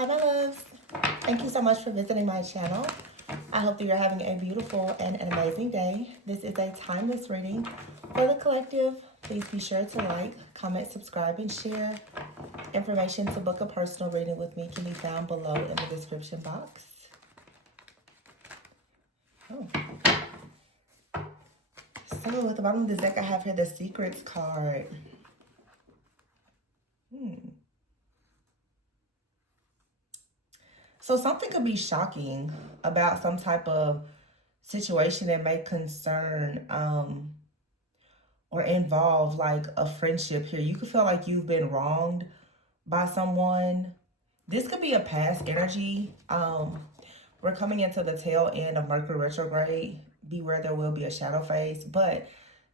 Hi, my loves. Thank you so much for visiting my channel. I hope that you're having a beautiful and an amazing day. This is a timeless reading for the collective. Please be sure to like, comment, subscribe, and share. Information to book a personal reading with me can be found below in the description box. Oh. So at the bottom of this deck, I have here the Secrets card. So something could be shocking about some type of situation that may concern or involve like a friendship here. You could feel like you've been wronged by someone. This could be a past energy. We're coming into the tail end of Mercury retrograde. Beware, there will be a shadow phase. But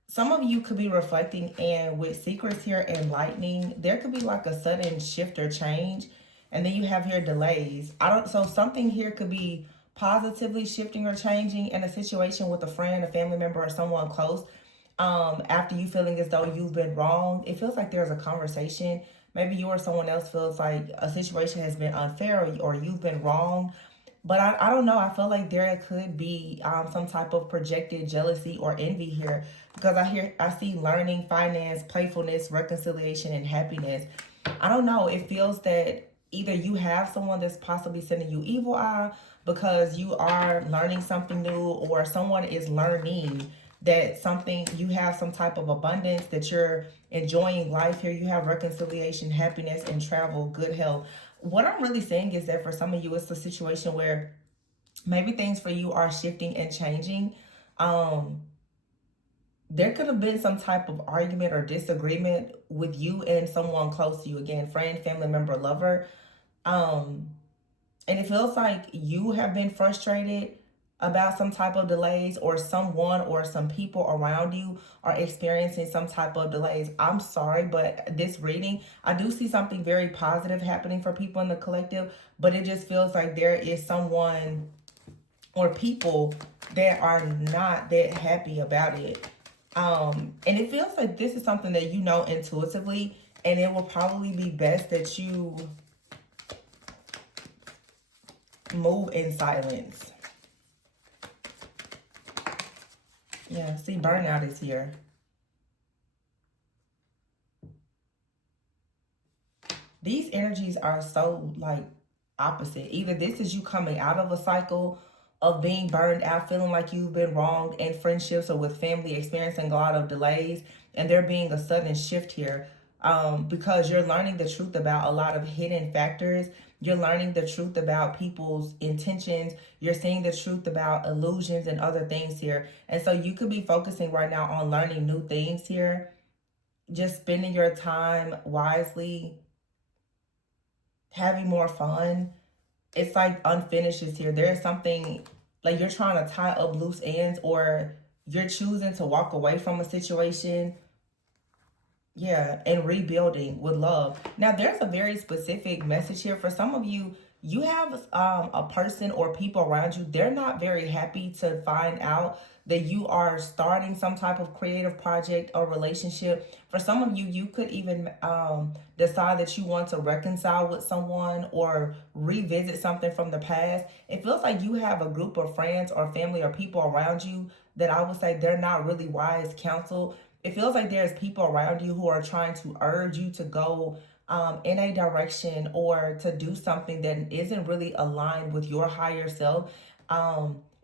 some of you could be reflecting, and with secrets here and lightning, there could be like a sudden shift or change. And then you have here delays. So something here could be positively shifting or changing in a situation with a friend, a family member, or someone close. After you feeling as though you've been wronged, it feels like there's a conversation. Maybe you or someone else feels like a situation has been unfair, or you've been wronged. But I don't know. I feel like there could be some type of projected jealousy or envy here, because I see learning, finance, playfulness, reconciliation, and happiness. I don't know. It feels that either you have someone that's possibly sending you evil eye because you are learning something new, or someone is learning that something, you have some type of abundance, that you're enjoying life here. You have reconciliation, happiness, and travel, good health. What I'm really saying is that for some of you, it's a situation where maybe things for you are shifting and changing. There could have been some type of argument or disagreement with you and someone close to you. Again, friend, family member, lover. And it feels like you have been frustrated about some type of delays, or someone or some people around you are experiencing some type of delays. I'm sorry, but this reading, I do see something very positive happening for people in the collective, but it just feels like there is someone or people that are not that happy about it. And it feels like this is something that you know intuitively, and it will probably be best that you move in silence. Yeah, see, burnout is here. These energies are so like opposite. Either this is you coming out of a cycle of being burned out, feeling like you've been wronged in friendships or with family, experiencing a lot of delays, and there being a sudden shift here, because you're learning the truth about a lot of hidden factors. You're learning the truth about people's intentions. You're seeing the truth about illusions and other things here. And so you could be focusing right now on learning new things here, just spending your time wisely, having more fun. It's like unfinished is here. There's something like you're trying to tie up loose ends, or you're choosing to walk away from a situation. Yeah, and rebuilding with love. Now, there's a very specific message here. For some of you, you have a person or people around you. They're not very happy to find out that you are starting some type of creative project or relationship. For some of you, you could even decide that you want to reconcile with someone or revisit something from the past. It feels like you have a group of friends or family or people around you that I would say they're not really wise counsel. It feels like there's people around you who are trying to urge you to go in a direction or to do something that isn't really aligned with your higher self.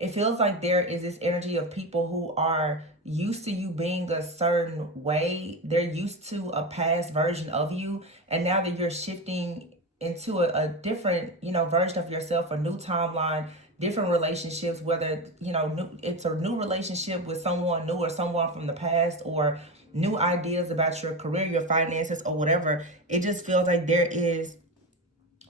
It feels like there is this energy of people who are used to you being a certain way. They're used to a past version of you. And now that you're shifting into a different, version of yourself, a new timeline, different relationships, whether it's a new relationship with someone new or someone from the past, or new ideas about your career, your finances, or whatever. It just feels like there is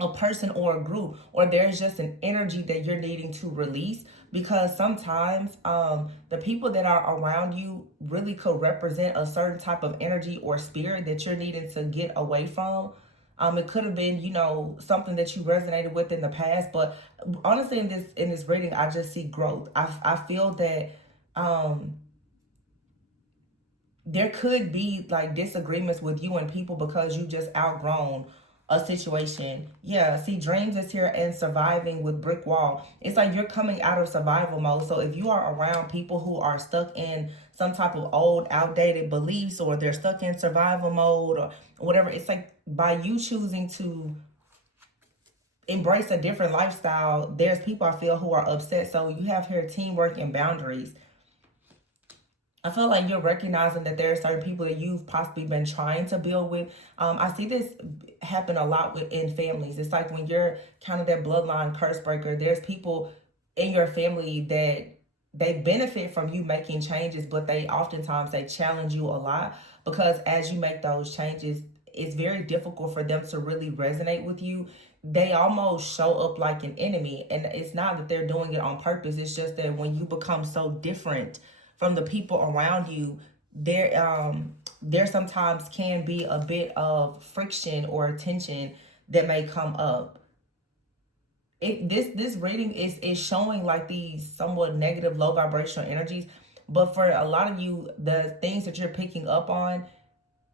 a person or a group, or there's just an energy that you're needing to release, because sometimes the people that are around you really could represent a certain type of energy or spirit that you're needing to get away from. It could have been, something that you resonated with in the past, but honestly, in this reading, I just see growth. I feel that there could be like disagreements with you and people because you just outgrown a situation. Yeah, see, dreams is here and surviving with brick wall. It's like you're coming out of survival mode. So if you are around people who are stuck in some type of old, outdated beliefs, or they're stuck in survival mode or whatever, it's like by you choosing to embrace a different lifestyle, there's people I feel who are upset. So you have here teamwork and boundaries. I feel like you're recognizing that there are certain people that you've possibly been trying to build with. I see this happen a lot in families. It's like when you're kind of that bloodline curse breaker, there's people in your family that they benefit from you making changes, but they oftentimes they challenge you a lot, because as you make those changes, it's very difficult for them to really resonate with you. They almost show up like an enemy, and it's not that they're doing it on purpose. It's just that when you become so different from the people around you, there sometimes can be a bit of friction or tension that may come up. This reading is showing like these somewhat negative, low vibrational energies, but for a lot of you, the things that you're picking up on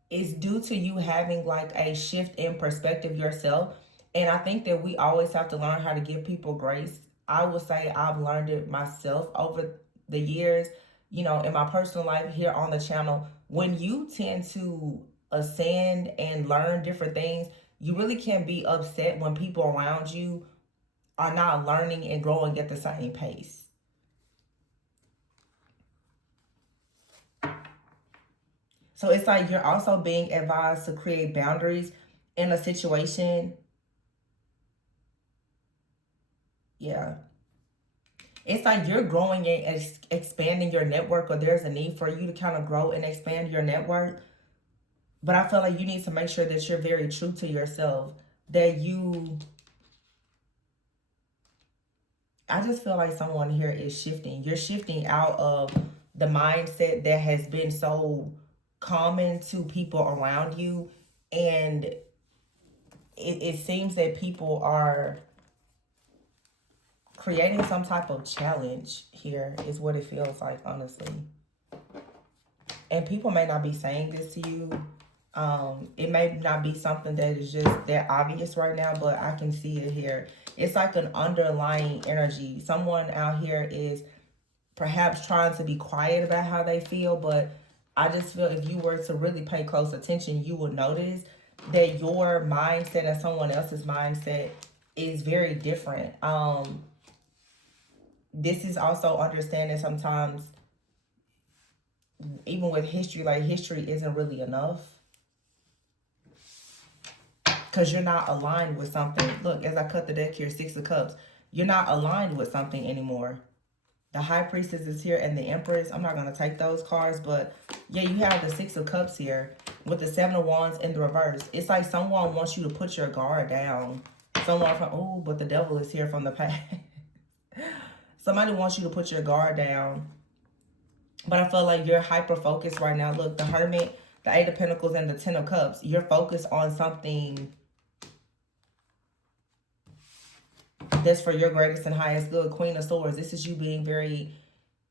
is due to you having like a shift in perspective yourself. And I think that we always have to learn how to give people grace. I would say I've learned it myself over the years, you know, in my personal life here on the channel. When you tend to ascend and learn different things, you really can't be upset when people around you are not learning and growing at the same pace. So it's like you're also being advised to create boundaries in a situation. Yeah. It's like you're growing and expanding your network, or there's a need for you to kind of grow and expand your network. But I feel like you need to make sure that you're very true to yourself, that I just feel like someone here is shifting. You're shifting out of the mindset that has been so common to people around you. And it seems that people are creating some type of challenge here, is what it feels like, honestly. And people may not be saying this to you. It may not be something that is just that obvious right now, but I can see it here. It's like an underlying energy. Someone out here is perhaps trying to be quiet about how they feel, but I just feel if you were to really pay close attention, you would notice that your mindset and someone else's mindset is very different. This is also understanding sometimes, even with history, like history isn't really enough, because you're not aligned with something. Look, as I cut the deck here, Six of Cups, you're not aligned with something anymore. The High Priestess is here and the Empress. I'm not going to take those cards, but yeah, you have the Six of Cups here with the Seven of Wands in the reverse. It's like someone wants you to put your guard down. Someone from, oh, but the Devil is here from the past. Somebody wants you to put your guard down. But I feel like you're hyper-focused right now. Look, the Hermit, the Eight of Pentacles, and the Ten of Cups. You're focused on something that's for your greatest and highest good. Queen of Swords. This is you being very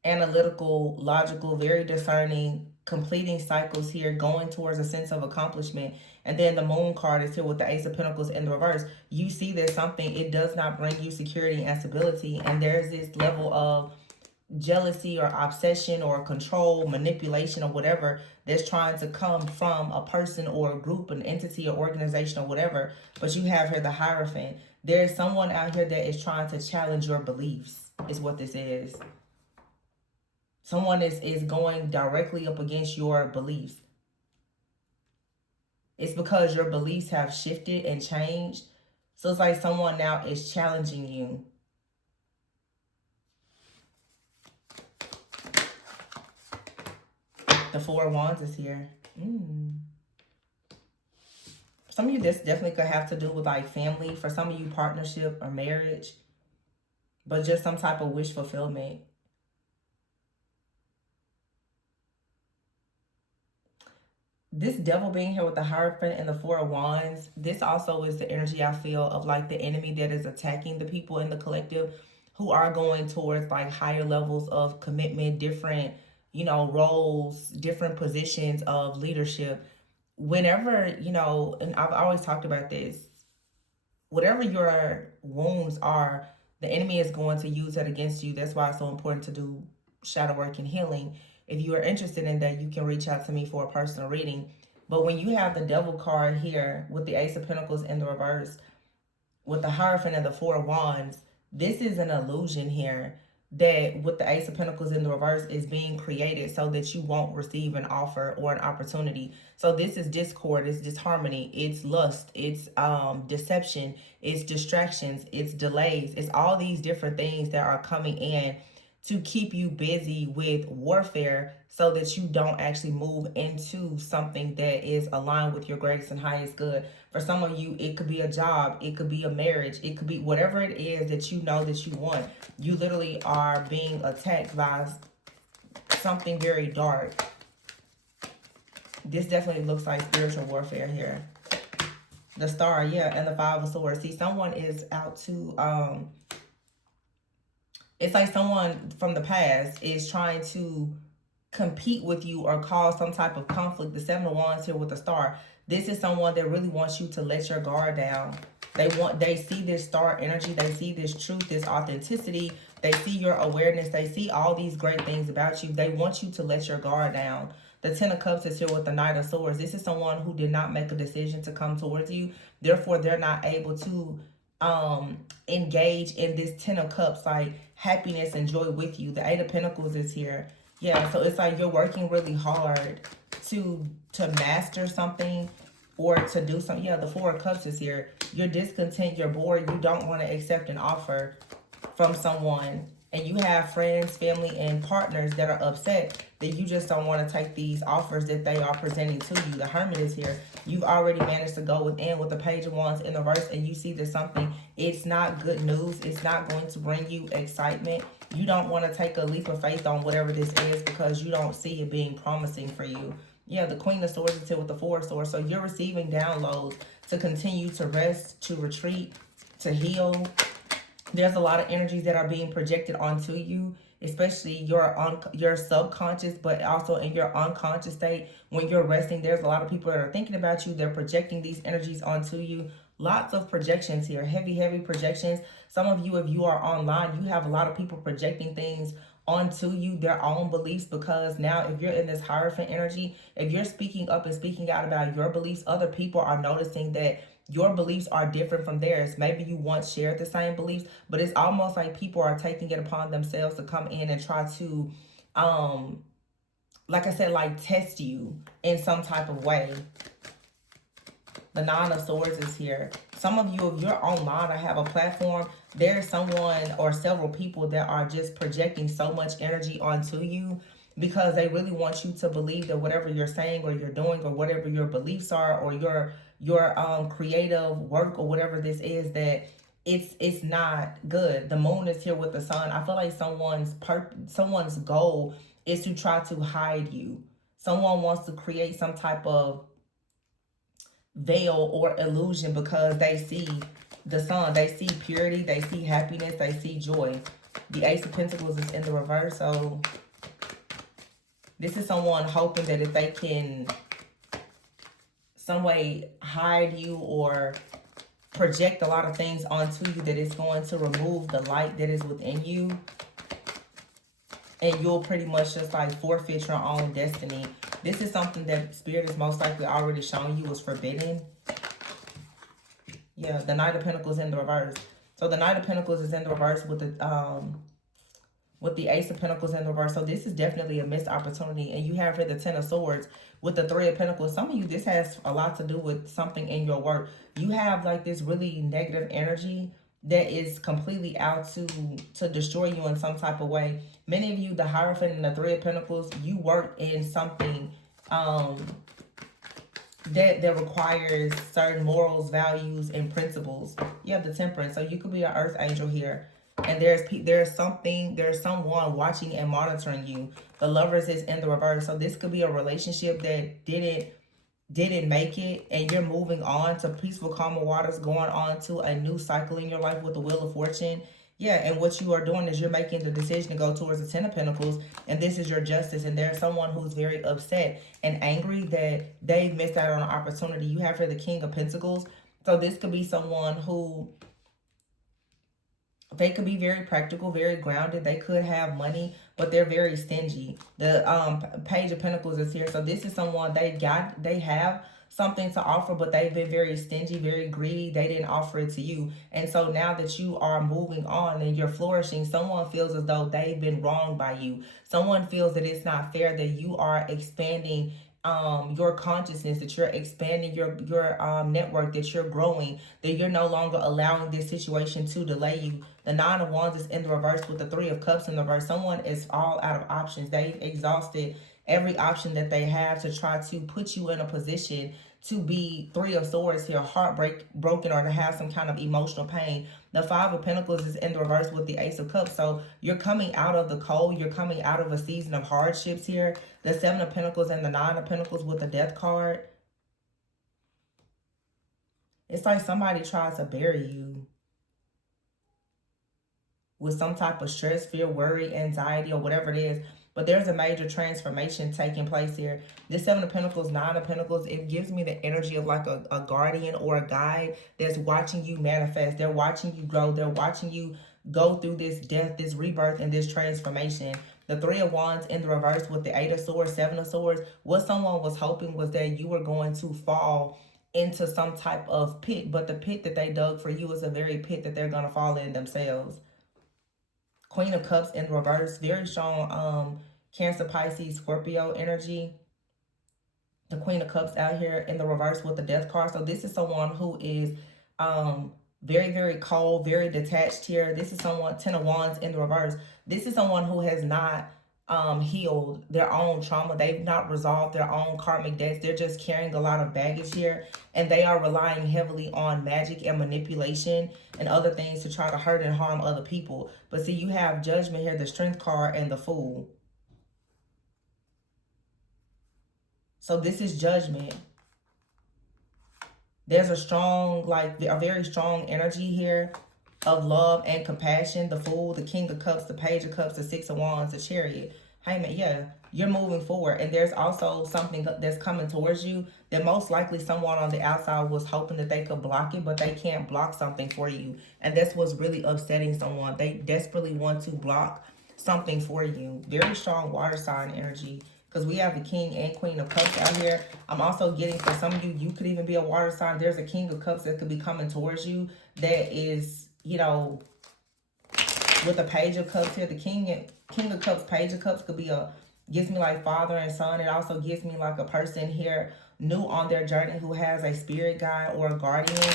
analytical, logical, very discerning, completing cycles here, going towards a sense of accomplishment. And then the Moon card is here with the Ace of Pentacles in the reverse. You see there's something, it does not bring you security and stability. And there's this level of jealousy or obsession or control, manipulation or whatever that's trying to come from a person or a group, an entity or organization or whatever. But you have here the Hierophant. There's someone out here that is trying to challenge your beliefs, is what this is. Someone is going directly up against your beliefs. It's because your beliefs have shifted and changed. So it's like someone now is challenging you. The Four of Wands is here. Some of you, this definitely could have to do with like family. For some of you, partnership or marriage. But just some type of wish fulfillment. This Devil being here with the Hierophant and the Four of Wands, this also is the energy I feel of like the enemy that is attacking the people in the collective who are going towards like higher levels of commitment, different, you know, roles, different positions of leadership. Whenever, you know, and I've always talked about this, whatever your wounds are, the enemy is going to use that against you. That's why it's so important to do shadow work and healing. If you are interested in that, you can reach out to me for a personal reading. But when you have the devil card here with the Ace of Pentacles in the reverse, with the Hierophant and the Four of Wands, this is an illusion here that with the Ace of Pentacles in the reverse is being created so that you won't receive an offer or an opportunity. So this is discord, it's disharmony, it's lust, it's deception, it's distractions, it's delays, it's all these different things that are coming in to keep you busy with warfare so that you don't actually move into something that is aligned with your greatest and highest good. For some of you, it could be a job, it could be a marriage, it could be whatever it is that you know that you want. You literally are being attacked by something very dark. This definitely looks like spiritual warfare here. The Star, yeah, and the Five of Swords. See, someone is out to it's like someone from the past is trying to compete with you or cause some type of conflict. The Seven of Wands here with the Star. This is someone that really wants you to let your guard down. They see this star energy. They see this truth, this authenticity. They see your awareness. They see all these great things about you. They want you to let your guard down. The Ten of Cups is here with the Knight of Swords. This is someone who did not make a decision to come towards you. Therefore, they're not able to engage in this Ten of Cups, like happiness and joy with you. The Eight of Pentacles is here. Yeah, so it's like you're working really hard to master something or to do something. Yeah, the Four of Cups is here. You're discontent, you're bored, you don't want to accept an offer from someone. And you have friends, family, and partners that are upset that you just don't want to take these offers that they are presenting to you. The Hermit is here. You've already managed to go within with the Page of Wands in the reverse, and you see there's something. It's not good news. It's not going to bring you excitement. You don't want to take a leap of faith on whatever this is because you don't see it being promising for you. Yeah, the Queen of Swords is here with the Four of Swords. So you're receiving downloads to continue to rest, to retreat, to heal. There's a lot of energies that are being projected onto you, especially your subconscious, but also in your unconscious state. When you're resting, there's a lot of people that are thinking about you. They're projecting these energies onto you. Lots of projections here, heavy projections. Some of you, if you are online, you have a lot of people projecting things onto you, their own beliefs, because now if you're in this Hierophant energy, if you're speaking up and speaking out about your beliefs, other people are noticing that your beliefs are different from theirs. Maybe you once shared the same beliefs, but it's almost like people are taking it upon themselves to come in and try to, like I said, like test you in some type of way. The Nine of Swords is here. Some of you, if you're online or have a platform, there's someone or several people that are just projecting so much energy onto you because they really want you to believe that whatever you're saying or you're doing or whatever your beliefs are or your creative work or whatever this is, that it's not good. The Moon is here with the Sun. I feel like someone's goal is to try to hide you. Someone wants to create some type of veil or illusion because they see the Sun, they see purity, they see happiness, they see joy. The Ace of Pentacles is in the reverse, so this is someone hoping that if they can some way hide you or project a lot of things onto you, that it's going to remove the light that is within you, and you'll pretty much just like forfeit your own destiny. This is something that Spirit is most likely already showing you is forbidden. Yeah, the Knight of Pentacles in the reverse. So the Knight of Pentacles is in the reverse with the Ace of Pentacles in the reverse. So this is definitely a missed opportunity. And you have here the Ten of Swords with the Three of Pentacles. Some of you, this has a lot to do with something in your work. You have like this really negative energy that is completely out to destroy you in some type of way. Many of you, the Hierophant and the Three of Pentacles, you work in something that requires certain morals, values, and principles. You have the Temperance, so you could be an Earth Angel here. And there's someone watching and monitoring you. The Lovers is in the reverse, so this could be a relationship that didn't make it, and you're moving on to peaceful, calmer waters, going on to a new cycle in your life with the Wheel of Fortune. Yeah, and what you are doing is you're making the decision to go towards the Ten of Pentacles, and this is your justice. And there's someone who's very upset and angry that they missed out on an opportunity. You have here the King of Pentacles. So this could be someone who, they could be very practical, very grounded. They could have money, but they're very stingy. The Page of Pentacles is here. So this is someone, they have something to offer, but they've been very stingy, very greedy. They didn't offer it to you. And so now that you are moving on and you're flourishing, someone feels as though they've been wronged by you. Someone feels that it's not fair that you are expanding your consciousness, that you're expanding your network, that you're growing, that you're no longer allowing this situation to delay you. The Nine of Wands is in the reverse with the Three of Cups in the reverse. Someone is all out of options. They've exhausted every option that they have to try to put you in a position to be Three of Swords here, broken, or to have some kind of emotional pain. The Five of Pentacles is in the reverse with the Ace of Cups. So you're coming out of the cold. You're coming out of a season of hardships here. The Seven of Pentacles and the Nine of Pentacles with the Death card. It's like somebody tries to bury you with some type of stress, fear, worry, anxiety, or whatever it is. But there's a major transformation taking place here. This Seven of Pentacles, Nine of Pentacles, it gives me the energy of like a guardian or a guide that's watching you manifest. They're watching you grow. They're watching you go through this death, this rebirth, and this transformation. The Three of Wands in the reverse with the Eight of Swords, Seven of Swords. What someone was hoping was that you were going to fall into some type of pit. But the pit that they dug for you is a very pit that they're going to fall in themselves. Queen of Cups in reverse, very strong Cancer, Pisces, Scorpio energy. The Queen of Cups out here in the reverse with the Death card. So this is someone who is very, very cold, very detached here. This is someone, Ten of Wands in the reverse. This is someone who has not healed their own trauma. They've not resolved their own karmic debts. They're just carrying a lot of baggage here, and they are relying heavily on magic and manipulation and other things to try to hurt and harm other people. But see, you have Judgment here, the Strength card, and the Fool. So this is Judgment. There's a strong, like a very strong energy here of love and compassion. The Fool, the King of Cups, the Page of Cups, the Six of Wands, the Chariot. Hey man, yeah, you're moving forward. And there's also something that's coming towards you that most likely someone on the outside was hoping that they could block it, but they can't block something for you. And that's what's really upsetting someone. They desperately want to block something for you. Very strong water sign energy. Because we have the King and Queen of Cups out here. I'm also getting, for some of you, you could even be a water sign. There's a King of Cups that could be coming towards you that is, you know, with the Page of Cups here. The King of Cups, Page of Cups could be gives me like father and son. It also gives me like a person here new on their journey who has a spirit guide or a guardian.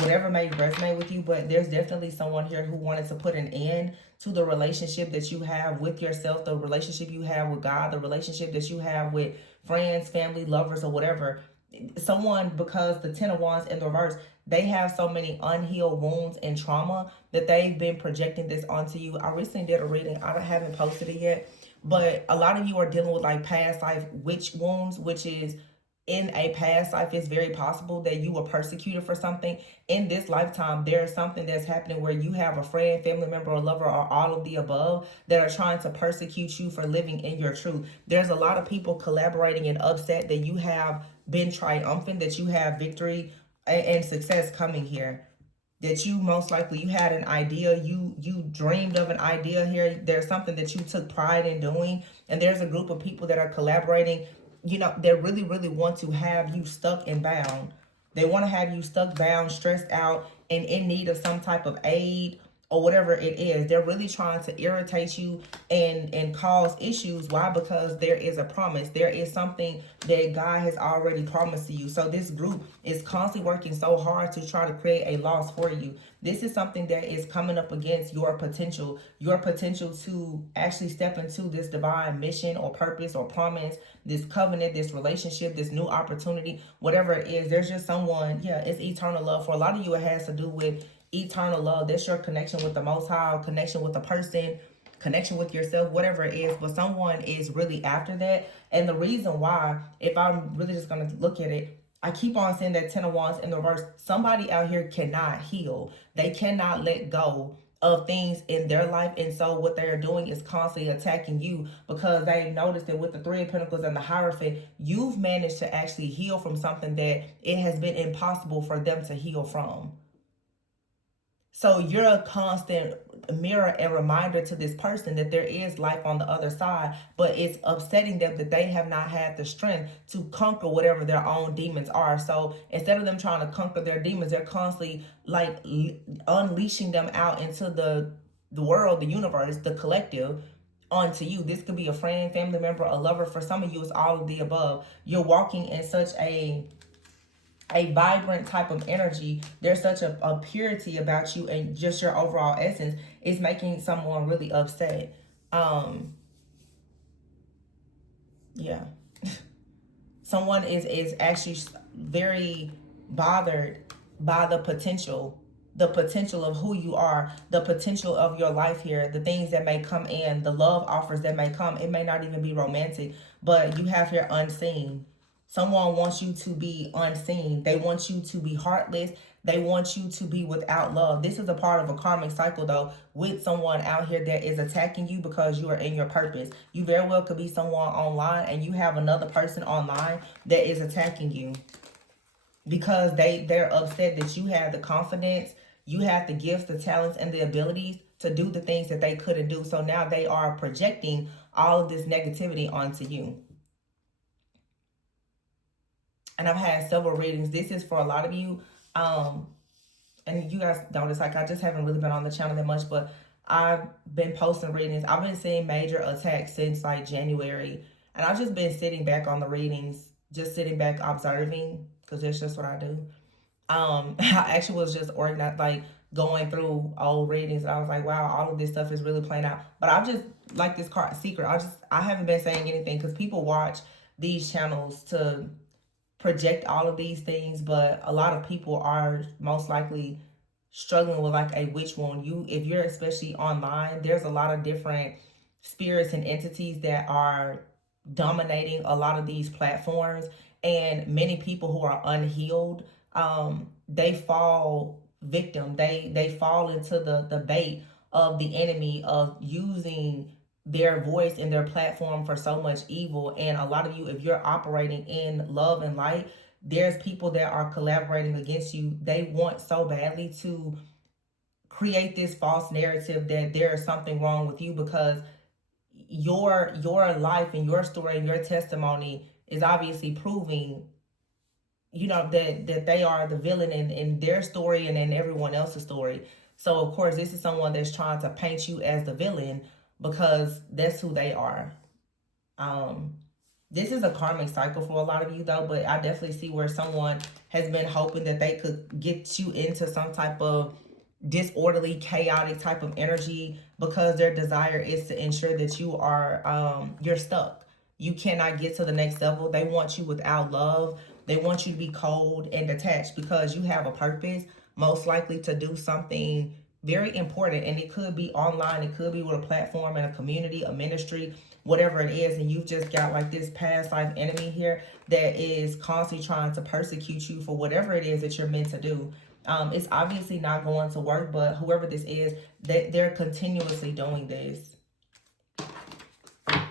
Whatever may resonate with you, but there's definitely someone here who wanted to put an end to the relationship that you have with yourself, the relationship you have with God, the relationship that you have with friends, family, lovers, or whatever. Someone, because the Ten of Wands in the reverse, they have so many unhealed wounds and trauma that they've been projecting this onto you. I recently did a reading. I haven't posted it yet, but a lot of you are dealing with like past life witch wounds, which is in a past life, it's very possible that you were persecuted for something. In this lifetime, there is something that's happening where you have a friend, family member, or lover, or all of the above that are trying to persecute you for living in your truth. There's a lot of people collaborating and upset that you have been triumphant, that you have victory and success coming here. That you most likely, you had an idea, you dreamed of an idea here. There's something that you took pride in doing, and there's a group of people that are collaborating. You know, they really, really want to have you stuck and bound. They want to have you stuck, bound, stressed out, and in need of some type of aid or whatever it is. They're really trying to irritate you and cause issues. Why? Because there is a promise. There is something that God has already promised to you. So this group is constantly working so hard to try to create a loss for you. This is something that is coming up against your potential to actually step into this divine mission or purpose or promise, this covenant, this relationship, this new opportunity, whatever it is. There's just someone, yeah, it's eternal love. For a lot of you, it has to do with eternal love. That's your connection with the Most High, connection with a person, connection with yourself, whatever it is. But someone is really after that. And the reason why, if I'm really just going to look at it, I keep on saying that Ten of Wands in the reverse. Somebody out here cannot heal. They cannot let go of things in their life, and so what they're doing is constantly attacking you because they noticed that with the Three of Pentacles and the Hierophant, you've managed to actually heal from something that it has been impossible for them to heal from. So you're a constant mirror and reminder to this person that there is life on the other side, but it's upsetting them that they have not had the strength to conquer whatever their own demons are. So instead of them trying to conquer their demons, they're constantly like unleashing them out into the world, the universe, the collective, onto you. This could be a friend, family member, a lover. For some of you, it's all of the above. You're walking in such a vibrant type of energy. There's such a purity about you, and just your overall essence is making someone really upset. Yeah. Someone is actually very bothered by the potential of who you are, the potential of your life here, the things that may come in, the love offers that may come. It may not even be romantic, but you have here unseen. Someone wants you to be unseen. They want you to be heartless. They want you to be without love. This is a part of a karmic cycle, though, with someone out here that is attacking you because you are in your purpose. You very well could be someone online and you have another person online that is attacking you because they're upset that you have the confidence, you have the gifts, the talents, and the abilities to do the things that they couldn't do. So now they are projecting all of this negativity onto you. And I've had several readings. This is for a lot of you. And you guys notice, like, I just haven't really been on the channel that much, but I've been posting readings. I've been seeing major attacks since like January. And I've just been sitting back on the readings, just sitting back observing, because that's just what I do. I actually was just organized, like going through old readings, and I was like, wow, all of this stuff is really playing out. But I've just, like this card, Secret, I haven't been saying anything because people watch these channels to project all of these things, but a lot of people are most likely struggling with like a witch wound. If you're especially online, there's a lot of different spirits and entities that are dominating a lot of these platforms, and many people who are unhealed, they fall victim, they fall into the bait of the enemy of using their voice and their platform for so much evil. And a lot of you, if you're operating in love and light, there's people that are collaborating against you. They want so badly to create this false narrative that there is something wrong with you, because your life and your story and your testimony is obviously proving, you know, that they are the villain in their story and in everyone else's story. So of course this is someone that's trying to paint you as the villain because that's who they are. This is a karmic cycle for a lot of you though, but I definitely see where someone has been hoping that they could get you into some type of disorderly, chaotic type of energy, because their desire is to ensure that you are, you're stuck. You cannot get to the next level. They want you without love. They want you to be cold and detached because you have a purpose, most likely to do something very important. And it could be online. It could be with a platform and a community, a ministry, whatever it is. And you've just got like this past life enemy here that is constantly trying to persecute you for whatever it is that you're meant to do. It's obviously not going to work, but whoever this is, they're continuously doing this.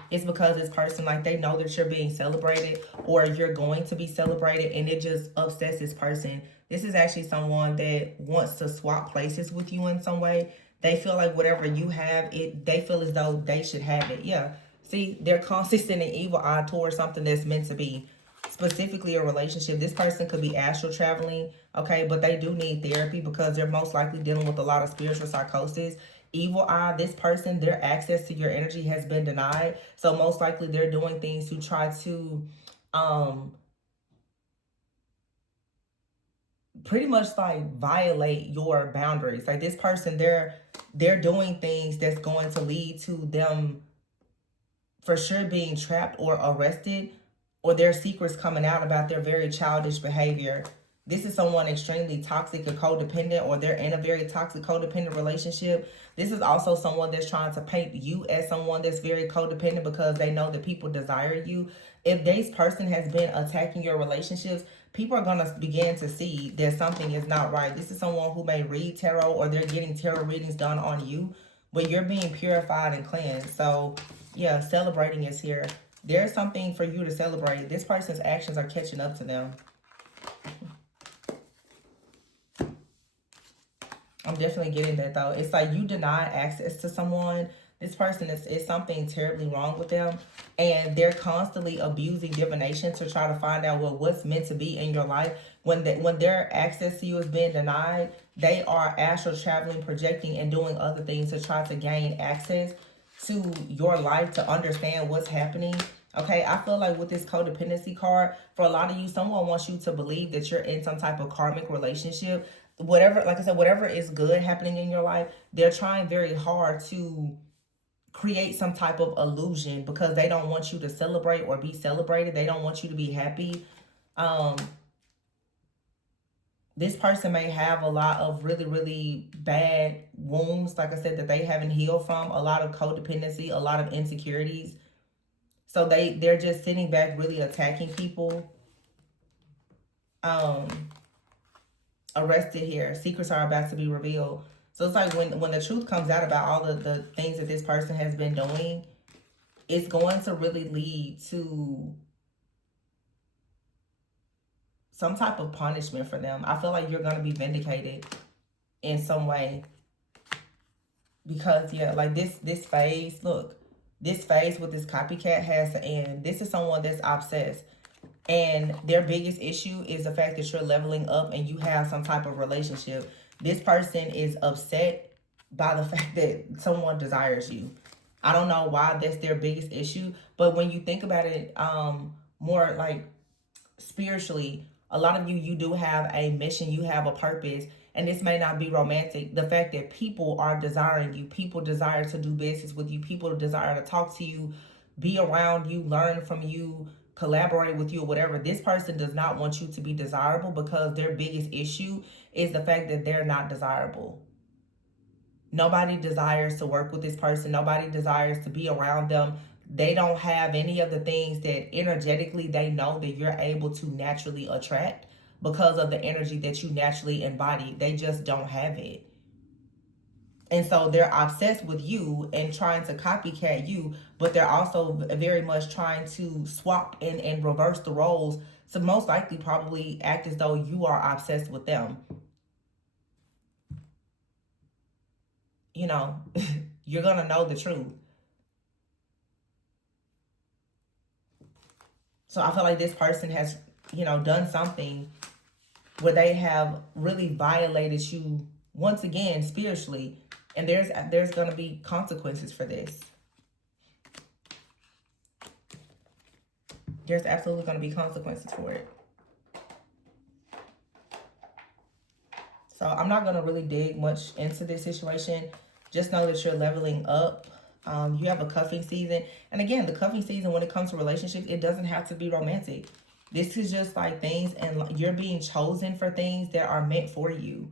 It's because this person, like, they know that you're being celebrated or you're going to be celebrated, and it just upsets this person. This is actually someone that wants to swap places with you in some way. They feel like whatever you have, they feel as though they should have it. Yeah. See, they're constantly sending evil eye towards something that's meant to be. Specifically a relationship. This person could be astral traveling, okay, but they do need therapy because they're most likely dealing with a lot of spiritual psychosis. Evil eye, this person, their access to your energy has been denied, so most likely they're doing things to try to pretty much like violate your boundaries. Like this person, they're doing things that's going to lead to them for sure being trapped or arrested, or their secrets coming out about their very childish behavior. This is someone extremely toxic or codependent, or they're in a very toxic codependent relationship. This is also someone that's trying to paint you as someone that's very codependent because they know that people desire you. If this person has been attacking your relationships, people are going to begin to see that something is not right. This is someone who may read tarot, or they're getting tarot readings done on you, but you're being purified and cleansed. So yeah, celebrating is here. There's something for you to celebrate. This person's actions are catching up to them. I'm definitely getting that though. It's like you deny access to someone. This person is something terribly wrong with them. And they're constantly abusing divination to try to find out what's meant to be in your life. When their access to you is being denied, they are astral traveling, projecting, and doing other things to try to gain access to your life, to understand what's happening. Okay, I feel like with this codependency card, for a lot of you, someone wants you to believe that you're in some type of karmic relationship. Whatever, like I said, whatever is good happening in your life, they're trying very hard to create some type of illusion because they don't want you to celebrate or be celebrated. They don't want you to be happy. This person may have a lot of really, really bad wounds, like I said, that they haven't healed from. A lot of codependency, a lot of insecurities. So they're just sitting back, really attacking people. Arrested here. Secrets are about to be revealed. So it's like when the truth comes out about all the things that this person has been doing, it's going to really lead to some type of punishment for them. I feel like you're going to be vindicated in some way. Because, yeah, like this phase, look, this phase with this copycat has to end. This is someone that's obsessed. And their biggest issue is the fact that you're leveling up and you have some type of relationship. This person is upset by the fact that someone desires you. I don't know why that's their biggest issue. But when you think about it more like spiritually, a lot of you do have a mission. You have a purpose. And this may not be romantic. The fact that people are desiring you. People desire to do business with you. People desire to talk to you, be around you, learn from you, collaborate with you, or whatever. This person does not want you to be desirable because their biggest issue is the fact that they're not desirable. Nobody desires to work with this person. Nobody desires to be around them. They don't have any of the things that energetically they know that you're able to naturally attract because of the energy that you naturally embody. They just don't have it. And so they're obsessed with you and trying to copycat you, but they're also very much trying to swap and reverse the roles to most likely probably act as though you are obsessed with them. You know, you're going to know the truth. So I feel like this person has, you know, done something where they have really violated you once again spiritually. And there's going to be consequences for this. There's absolutely going to be consequences for it. So I'm not going to really dig much into this situation. Just know that you're leveling up. You have a cuffing season. And again, the cuffing season, when it comes to relationships, it doesn't have to be romantic. This is just like things, and you're being chosen for things that are meant for you.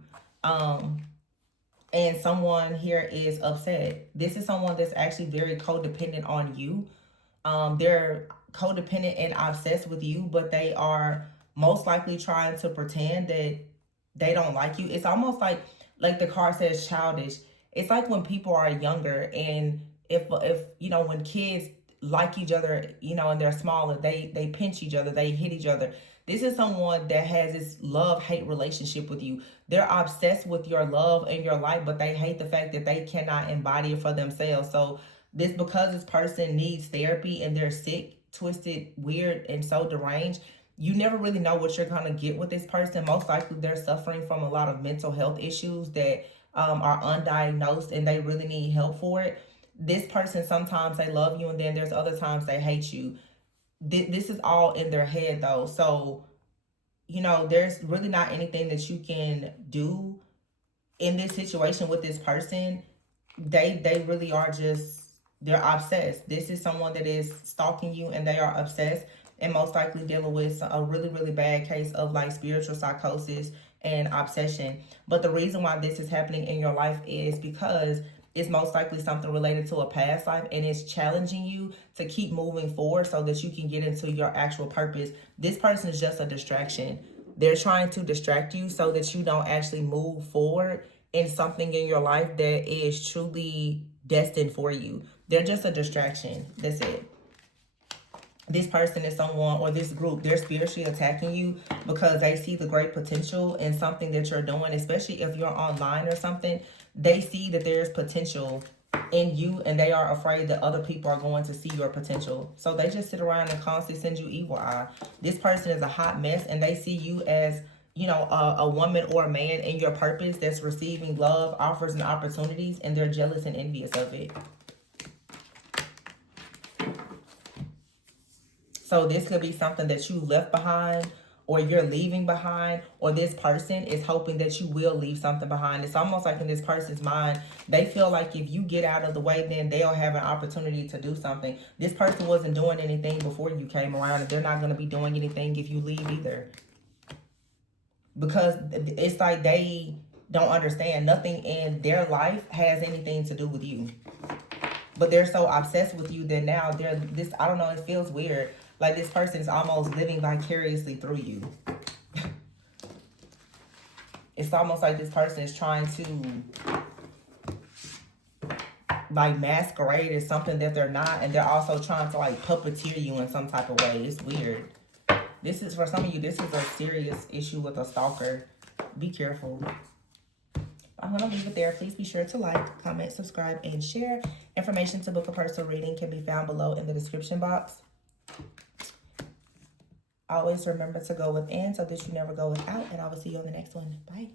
And someone here is upset. This is someone that's actually very codependent on you. They're codependent and obsessed with you, but they are most likely trying to pretend that they don't like you. It's almost like the card says childish. It's like when people are younger, and if you know, when kids like each other, you know, and they're smaller, they pinch each other, they hit each other. This is someone that has this love-hate relationship with you. They're obsessed with your love and your life, but they hate the fact that they cannot embody it for themselves. So because this person needs therapy and they're sick, twisted, weird, and so deranged, you never really know what you're going to get with this person. Most likely they're suffering from a lot of mental health issues that are undiagnosed, and they really need help for it. This person, sometimes they love you, and then there's other times they hate you. This is all in their head though. So, you know, there's really not anything that you can do in this situation with this person. They really are just, they're obsessed. This is someone that is stalking you, and they are obsessed, and most likely dealing with a really, really bad case of like spiritual psychosis and obsession. But the reason why this is happening in your life is because It's most likely something related to a past life, and it's challenging you to keep moving forward so that you can get into your actual purpose. This person is just a distraction. They're trying to distract you so that you don't actually move forward in something in your life that is truly destined for you. They're just a distraction. That's it. This person is someone, or this group, they're spiritually attacking you because they see the great potential in something that you're doing, especially if you're online or something. They see that there's potential in you, and they are afraid that other people are going to see your potential. So they just sit around and constantly send you evil eye. This person is a hot mess, and they see you as, you know, a woman or a man in your purpose that's receiving love, offers, and opportunities, and they're jealous and envious of it. So this could be something that you left behind, or you're leaving behind, or this person is hoping that you will leave something behind. It's almost like in this person's mind, they feel like if you get out of the way, then they'll have an opportunity to do something. This person wasn't doing anything before you came around, and they're not going to be doing anything if you leave either. Because it's like they don't understand nothing in their life has anything to do with you. But they're so obsessed with you that now they're this, I don't know, it feels weird. Like this person is almost living vicariously through you. It's almost like this person is trying to like masquerade as something that they're not. And they're also trying to like puppeteer you in some type of way. It's weird. This is, for some of you, this is a serious issue with a stalker. Be careful. I'm going to leave it there. Please be sure to like, comment, subscribe, and share. Information to book a personal reading can be found below in the description box. Always remember to go within so that you never go without. And I will see you on the next one. Bye.